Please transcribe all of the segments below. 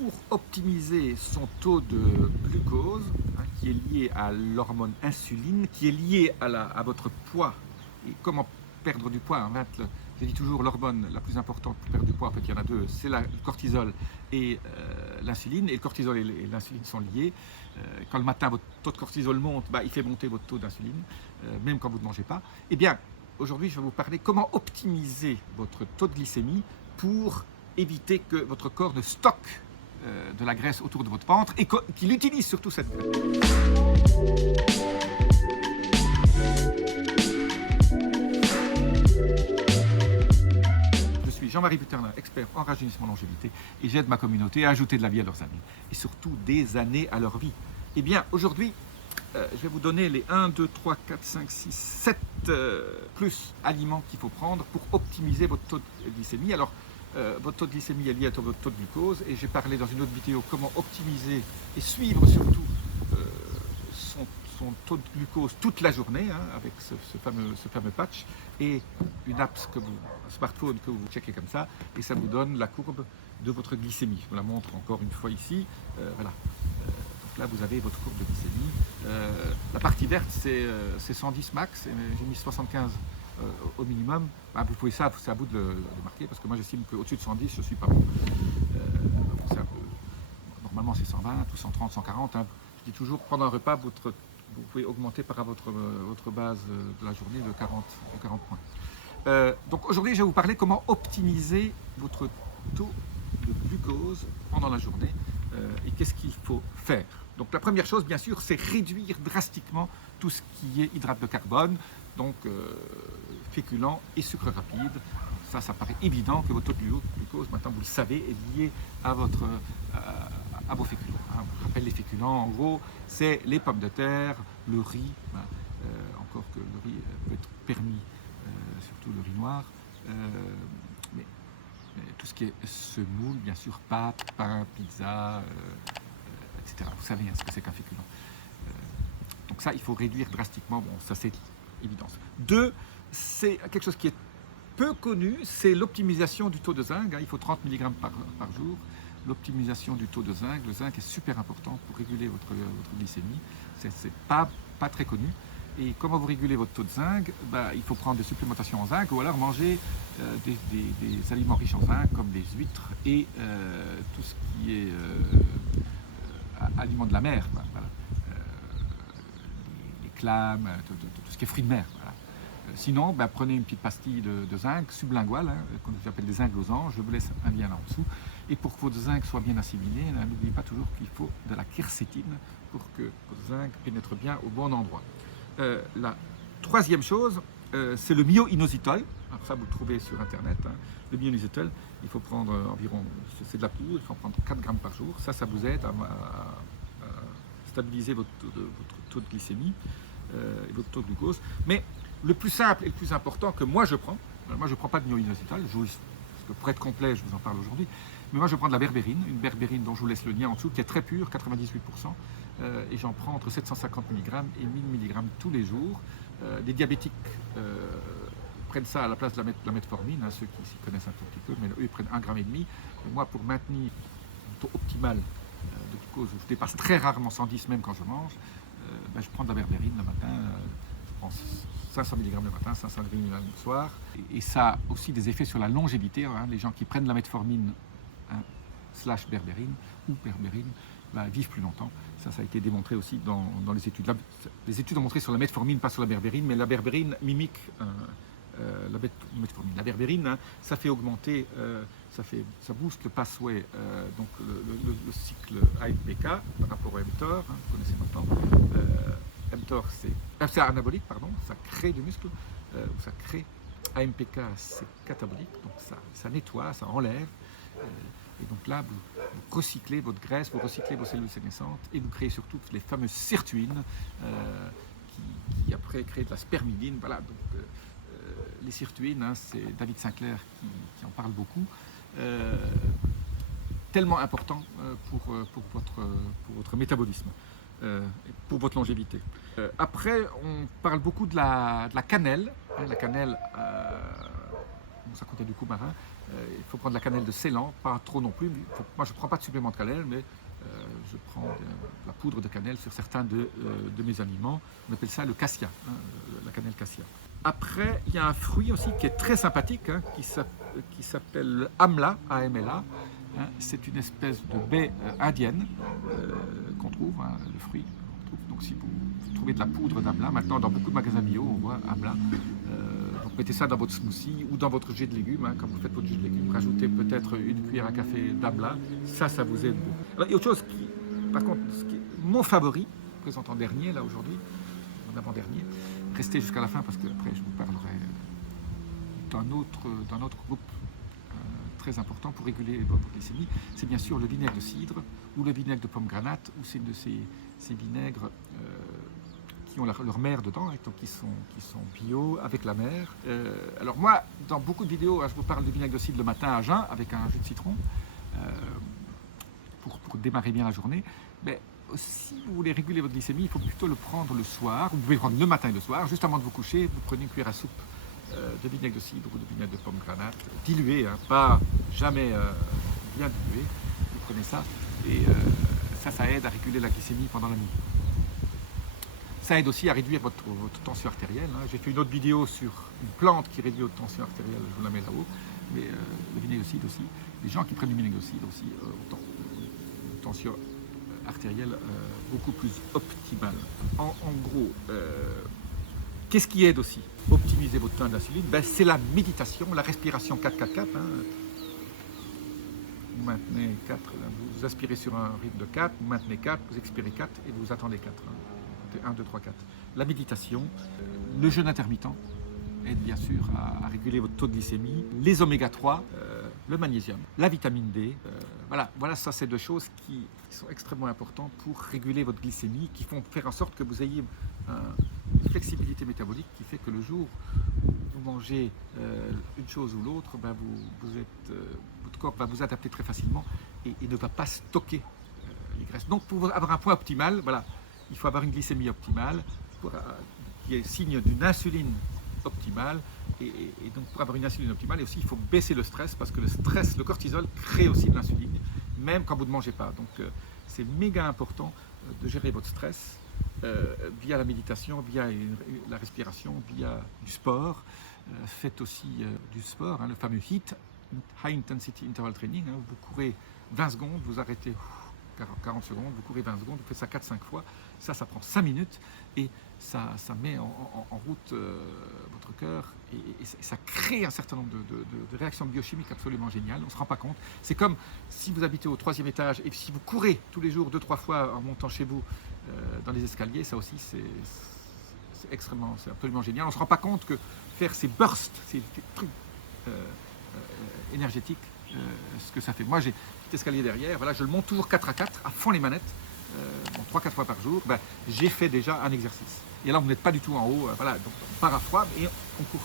pour optimiser son taux de glucose, qui est lié à l'hormone insuline, qui est lié à votre poids. Et comment perdre du poids, en fait, je dis toujours l'hormone la plus importante pour perdre du poids, en fait il y en a deux, c'est le cortisol et l'insuline. Et le cortisol et l'insuline sont liés. Quand le matin votre taux de cortisol monte, il fait monter votre taux d'insuline, même quand vous ne mangez pas. Eh bien, aujourd'hui je vais vous parler comment optimiser votre taux de glycémie pour éviter que votre corps ne stocke de la graisse autour de votre ventre et qu'il utilise surtout cette graisse. Je suis Jean-Marie Buternin, expert en rajeunissement longévité, et j'aide ma communauté à ajouter de la vie à leurs années, et surtout des années à leur vie. Eh bien, aujourd'hui, je vais vous donner les 1, 2, 3, 4, 5, 6, 7 plus aliments qu'il faut prendre pour optimiser votre taux de glycémie. Alors, votre taux de glycémie est lié à votre taux de glucose, et j'ai parlé dans une autre vidéo comment optimiser et suivre surtout son taux de glucose toute la journée, avec ce fameux patch et une app smartphone que vous checkez comme ça, et ça vous donne la courbe de votre glycémie. Je vous la montre encore une fois ici. Voilà. Donc là, vous avez votre courbe de glycémie. La partie verte, c'est 110 max, et j'ai mis 75 au minimum. Vous pouvez c'est à vous de le marquer, parce que moi j'estime qu'au-dessus de 110, je ne suis pas bon. Normalement c'est 120 ou 130, 140. Je dis toujours, pendant un repas, vous pouvez augmenter par votre base de la journée de 40 points. Donc aujourd'hui, je vais vous parler comment optimiser votre taux de glucose pendant la journée et qu'est-ce qu'il faut faire. Donc la première chose, bien sûr, c'est réduire drastiquement tout ce qui est hydrate de carbone, donc féculents et sucre rapide. Ça paraît évident que votre taux de glucose, maintenant vous le savez, est lié à vos féculents. Je rappelle les féculents, en gros, c'est les pommes de terre, le riz, encore que le riz peut être permis, surtout le riz noir, mais tout ce qui est semoule, bien sûr, pâtes, pain, pizza, etc. Vous savez ce que c'est qu'un féculent. Donc ça, il faut réduire drastiquement, bon, ça c'est évidence. 2, c'est quelque chose qui est peu connu, c'est l'optimisation du taux de zinc. Il faut 30 mg par jour. L'optimisation du taux de zinc. Le zinc est super important pour réguler votre glycémie. C'est pas très connu. Et comment vous régulez votre taux de zinc? Il faut prendre des supplémentations en zinc, ou alors manger des aliments riches en zinc, comme les huîtres et tout ce qui est aliments de la mer. Voilà. Les clames, tout ce qui est fruits de mer. Voilà. Sinon, prenez une petite pastille de zinc sublinguale, qu'on appelle des zinc losanges. Je vous laisse un lien là en dessous. Et pour que votre zinc soit bien assimilé, n'oubliez pas toujours qu'il faut de la quercétine pour que votre zinc pénètre bien au bon endroit. La troisième chose, c'est le myo-inositol. Alors ça, vous le trouvez sur Internet. Le myo-inositol, il faut prendre environ, c'est de la poudre, il faut en prendre 4 grammes par jour. Ça vous aide à stabiliser votre taux de glycémie et votre taux de glucose. Mais le plus simple et le plus important que moi je prends pas de myo-inositol, parce que pour être complet, je vous en parle aujourd'hui, mais moi je prends de la berbérine, une berbérine dont je vous laisse le lien en dessous, qui est très pure, 98%, et j'en prends entre 750 mg et 1000 mg tous les jours. Les diabétiques prennent ça à la place de la metformine, ceux qui s'y connaissent un tout petit peu, mais eux ils prennent 1,5 g. Et moi, pour maintenir un taux optimal de glucose, où je dépasse très rarement 110 même quand je mange, je prends de la berbérine le matin, je prends 500 mg le matin, 500 mg le soir, et ça a aussi des effets sur la longévité. Les gens qui prennent la metformine slash berbérine ou berbérine vivent plus longtemps. Ça a été démontré aussi dans les études. Les études ont montré sur la metformine, pas sur la berbérine, mais la berbérine mimique la metformine. La berbérine, ça fait augmenter, ça booste le pathway, donc le cycle AMPK par rapport au mTOR, vous connaissez maintenant. mTOR, c'est anabolique, pardon, ça crée du muscle, ça crée. AMPK, c'est catabolique, donc ça nettoie, ça enlève. Et donc là, vous recyclez votre graisse, vous recyclez vos cellules sénescentes, et vous créez surtout les fameuses sirtuines qui après créent de la spermidine. Voilà, donc les sirtuines, c'est David Sinclair qui en parle beaucoup. Tellement important pour votre métabolisme, pour votre longévité. Après, on parle beaucoup de la cannelle. La cannelle, ça contient du coumarin. Il faut prendre la cannelle de Ceylan, pas trop non plus. Moi, je ne prends pas de supplément de cannelle, mais je prends de la poudre de cannelle sur certains de mes aliments. On appelle ça le cassia, hein, la cannelle cassia. Après, il y a un fruit aussi qui est très sympathique, hein, qui s'appelle le amla, A-M-L-A. Hein, c'est une espèce de baie indienne qu'on trouve, hein, le fruit. Donc si vous trouvez de la poudre d'amla, maintenant dans beaucoup de magasins bio, on voit amla. Donc mettez ça dans votre smoothie ou dans votre jus de légumes. Hein, quand vous faites votre jus de légumes, rajoutez peut-être une cuillère à café d'amla. Ça vous aide beaucoup. Alors, il y a autre chose par contre, mon favori, présent en dernier là aujourd'hui, en avant-dernier. Restez jusqu'à la fin parce que après je vous parlerai d'un autre groupe très important pour réguler votre glycémie. C'est bien sûr le vinaigre de cidre ou le vinaigre de pomme granate, ou c'est de ces vinaigres qui ont leur mère dedans, hein, donc qui sont bio avec la mère. Alors moi, dans beaucoup de vidéos, hein, je vous parle du vinaigre de cidre le matin à jeun avec un jus de citron pour démarrer bien la journée. Mais si vous voulez réguler votre glycémie, il faut plutôt le prendre le soir. Vous pouvez le prendre le matin et le soir, juste avant de vous coucher. Vous prenez une cuillère à soupe de vinaigre de cidre ou de vinaigre de pomme granate, dilué, hein, pas jamais bien dilué. Vous prenez ça et ça aide à réguler la glycémie pendant la nuit. Ça aide aussi à réduire votre tension artérielle. Hein. J'ai fait une autre vidéo sur une plante qui réduit votre tension artérielle, je vous la mets là-haut. Mais le vinaigre de cidre aussi, les gens qui prennent du vinaigre de cidre aussi ont une tension artérielle beaucoup plus optimale. En gros, qu'est-ce qui aide aussi à optimiser votre taux d'insuline? C'est la méditation, la respiration 4-4-4. Hein. Vous maintenez 4, vous aspirez sur un rythme de 4, vous maintenez 4, vous expirez 4 et vous attendez 4. Hein. 1, 2, 3, 4. La méditation, le jeûne intermittent aide bien sûr à réguler votre taux de glycémie, les oméga 3, le magnésium, la vitamine D. Voilà, ça c'est deux choses qui sont extrêmement importantes pour réguler votre glycémie, qui font faire en sorte que vous ayez une flexibilité métabolique qui fait que le jour où vous mangez une chose ou l'autre, votre corps va vous adapter très facilement et ne va pas stocker les graisses. Donc pour avoir un poids optimal, voilà, il faut avoir une glycémie optimale qui est signe d'une insuline optimale et donc pour avoir une insuline optimale, et aussi il faut baisser le stress parce que le stress, le cortisol crée aussi de l'insuline même quand vous ne mangez pas. Donc c'est méga important de gérer votre stress via la méditation, via la respiration, via du sport. Faites aussi du sport, hein, le fameux HIIT, High Intensity Interval Training. Hein, vous courez 20 secondes, vous arrêtez 40 secondes, vous courez 20 secondes, vous faites ça 4-5 fois. Ça prend 5 minutes et ça met en route votre cœur et ça crée un certain nombre de réactions biochimiques absolument géniales. On ne se rend pas compte. C'est comme si vous habitez au 3e étage et si vous courez tous les jours 2-3 fois en montant chez vous dans les escaliers, ça aussi c'est absolument génial. On ne se rend pas compte que faire ces bursts, ces trucs énergétiques, ce que ça fait. Moi j'ai un petit escalier derrière, voilà, je le monte toujours 4-4, à fond les manettes. 3-4 fois par jour, j'ai fait déjà un exercice. Et là, vous n'êtes pas du tout en haut, voilà, donc on part à froid et on court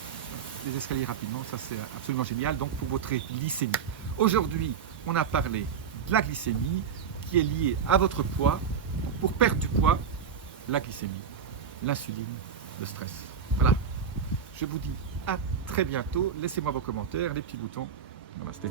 les escaliers rapidement, ça c'est absolument génial. Donc pour votre glycémie. Aujourd'hui, on a parlé de la glycémie qui est liée à votre poids. Donc, pour perdre du poids, la glycémie, l'insuline, le stress. Voilà. Je vous dis à très bientôt. Laissez-moi vos commentaires, les petits boutons. Namasté.